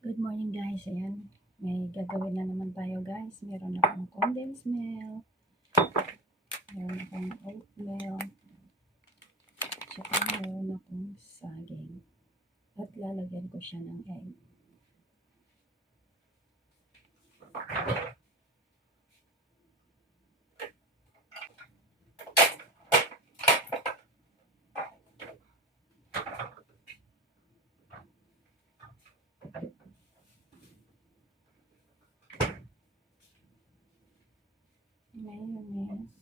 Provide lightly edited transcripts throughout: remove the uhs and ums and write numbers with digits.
Good morning guys, ayan. May gagawin na naman tayo guys. Meron akong condensed milk, meron akong oatmeal, tsaka meron akong saging. At lalagyan ko siya ng egg. Mayonnaise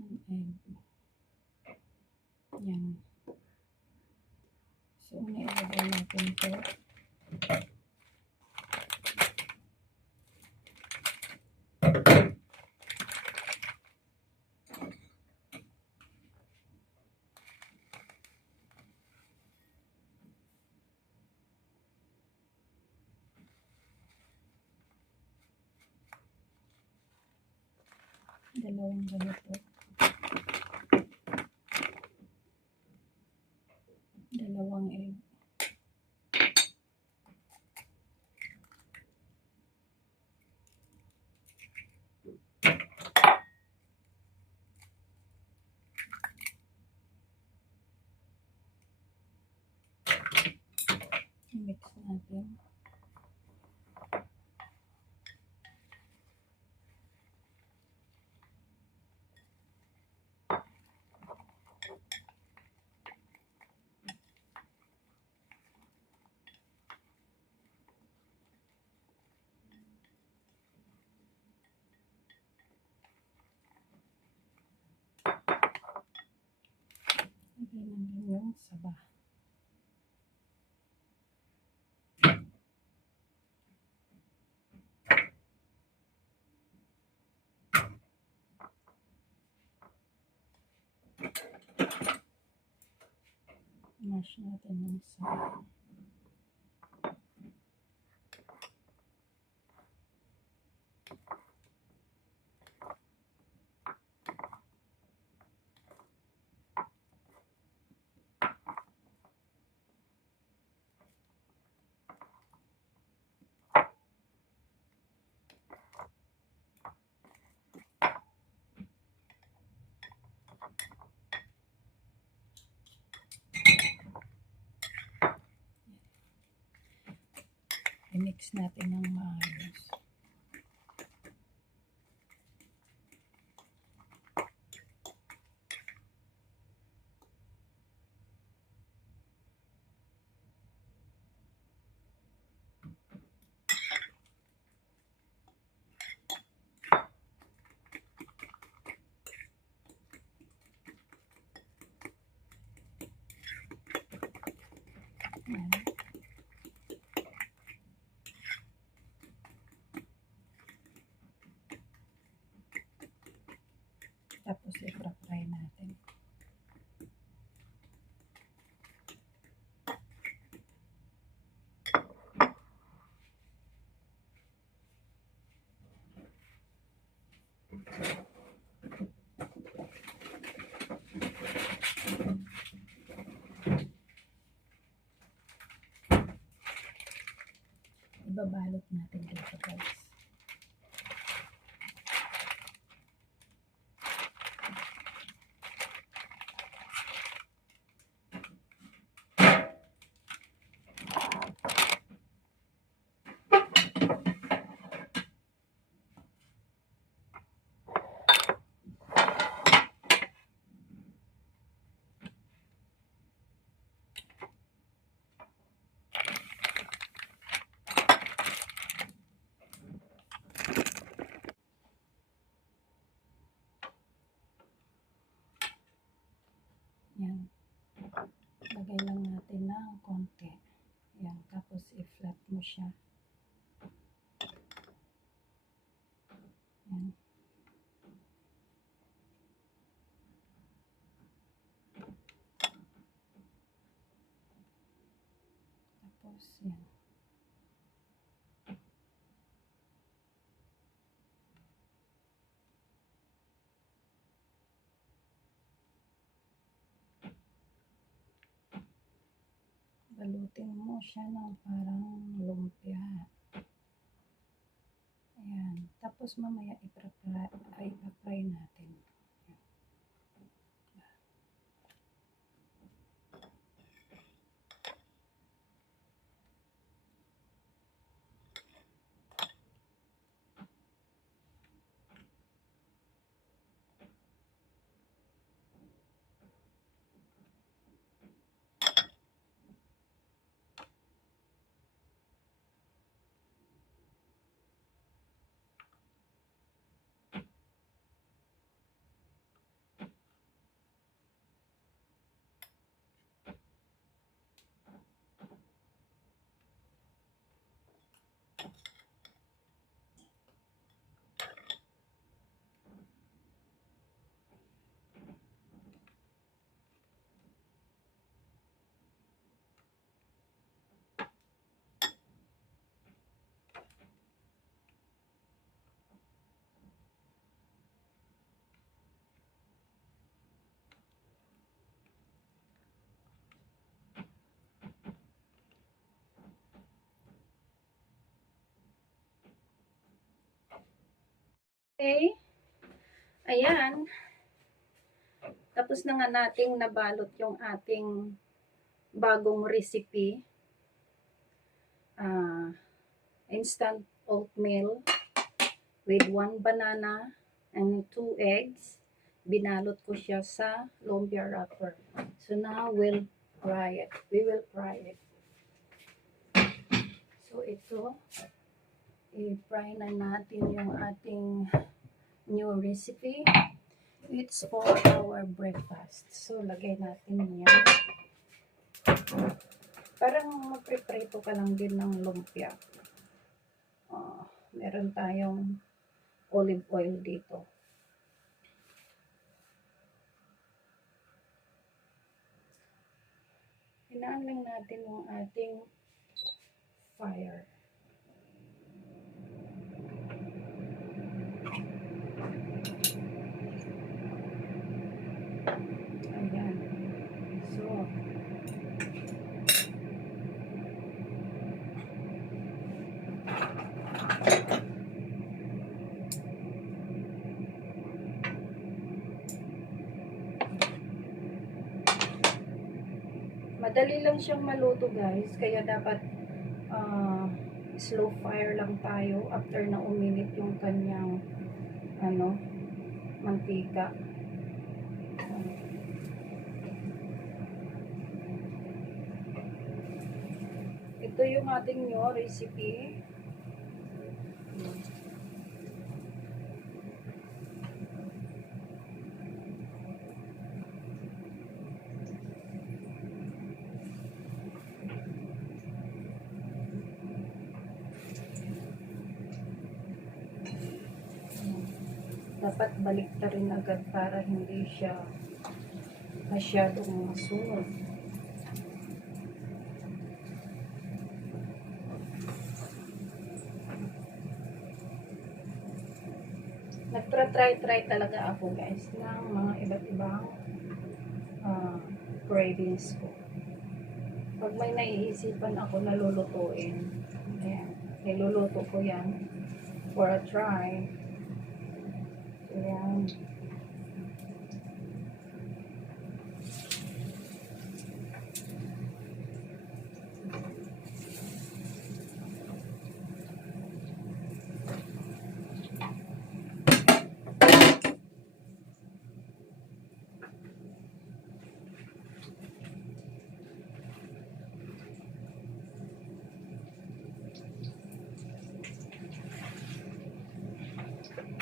and egg. Yan. So, ilagay natin ito. Dalawang ganito. Dalawang egg. I-mix natin. Lagay natin yung saba. Mash natin yung saba. I-mix natin ng maayos. Ayan. Tapos i-fry natin. Ibabalot natin dito guys. Yan. Lagay lang natin ng konti. Yan. Tapos i-flat mo siya. Yan. Tapos yan. babalutin mo siya ng parang lumpia. Ayan. Tapos mamaya i-fry natin. Okay. Ayan. Tapos na nga nating nabalot yung ating bagong recipe. Instant oatmeal with 1 banana and 2 eggs. Binalot ko siya sa lumpia wrapper. So now we'll fry it. We will fry it. So ito, i-fry na natin yung ating new recipe. It's for our breakfast. So lagay natin yan. Parang magpreprito ka lang din ng lumpia. Meron tayong olive oil dito. Hinaan lang natin yung ating fire. Ayan. So, madali lang siyang maluto guys, kaya dapat slow fire lang tayo after na uminit yung kanyang mantika. Ito yung ating new recipe. Dapat baliktarin agad para hindi siya masyadong masunog. Nagtra-try talaga ako guys ng mga iba't ibang cravings ko. Pag may naiisipan ako na lulutuin, ayan, niluluto ko yan for a try. Ayan.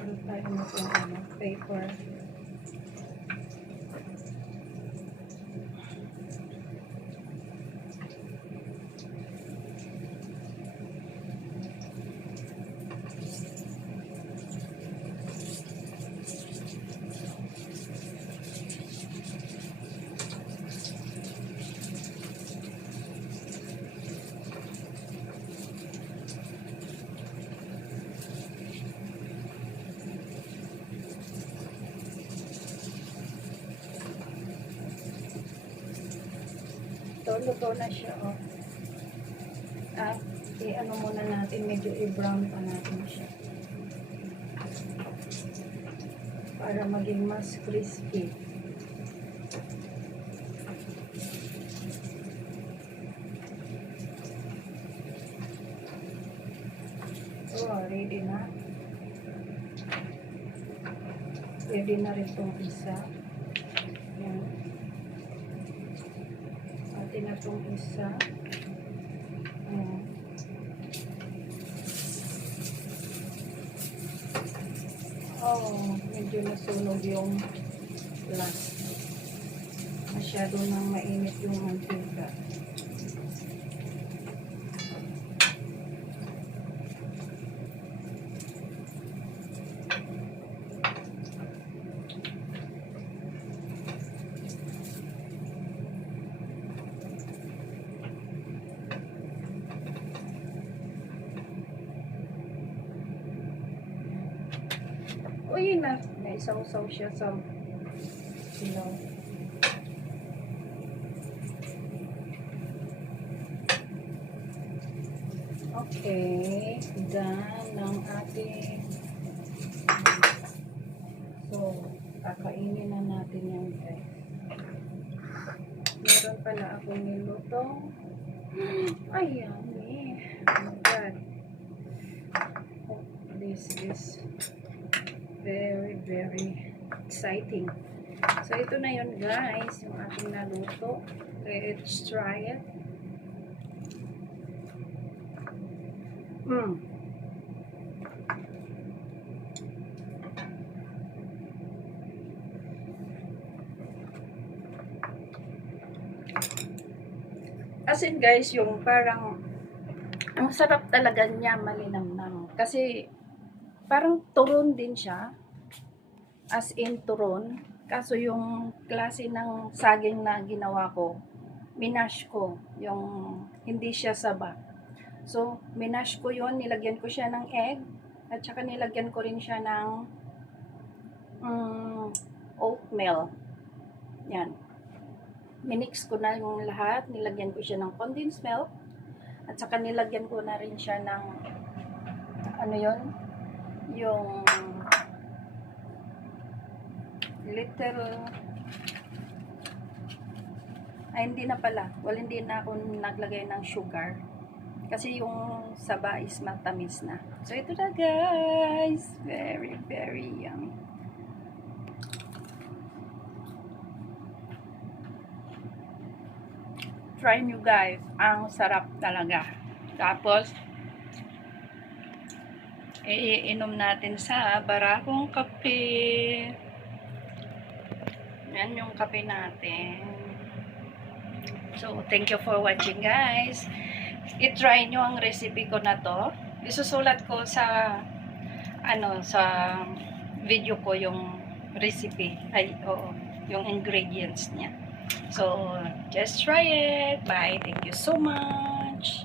Meron tayo na paper. Luto na siya, oh. At i-ano muna natin, medyo i-brown pa natin siya. Para maging mas crispy. Oh, ready na. Ready na rin itong isa. Yan. Atin na itong isa. Ayan. Oh, medyo nasunog yung last. Masyado nang mainit yung mantika. O yun na, may sausaw siya sa silaw. Okay, done ng ating. So, kakainin na natin yan guys. Meron pala akong niluto. Ay, yummy. Oh my God. Oh, this is very, very exciting. So, ito na yun guys, yung ating naluto. Let's try it. As in guys, yung parang ang sarap talaga niya, malinamnam. Kasi parang turon din siya. As in turon. Kaso yung klase ng saging na ginawa ko, minash ko. Yung hindi siya saba. So, minash ko yun. Nilagyan ko siya ng egg. At saka nilagyan ko rin siya ng oatmeal. Yan. Minix ko na yung lahat. Nilagyan ko siya ng condensed milk. At saka nilagyan ko na rin siya ng ano yun? Yung little hindi na pala. Well, hindi na ako naglagay ng sugar. Kasi yung saba is matamis na. So, ito na guys. Very, very yummy. Try nyo guys. Ang sarap talaga. Tapos, iinom natin sa barakong kape. Yan yung kape natin. So, thank you for watching guys. I-try nyo ang recipe ko na to. Isusulat ko sa sa video ko yung recipe. Ay, oo. Yung ingredients niya. So, just try it. Bye. Thank you so much.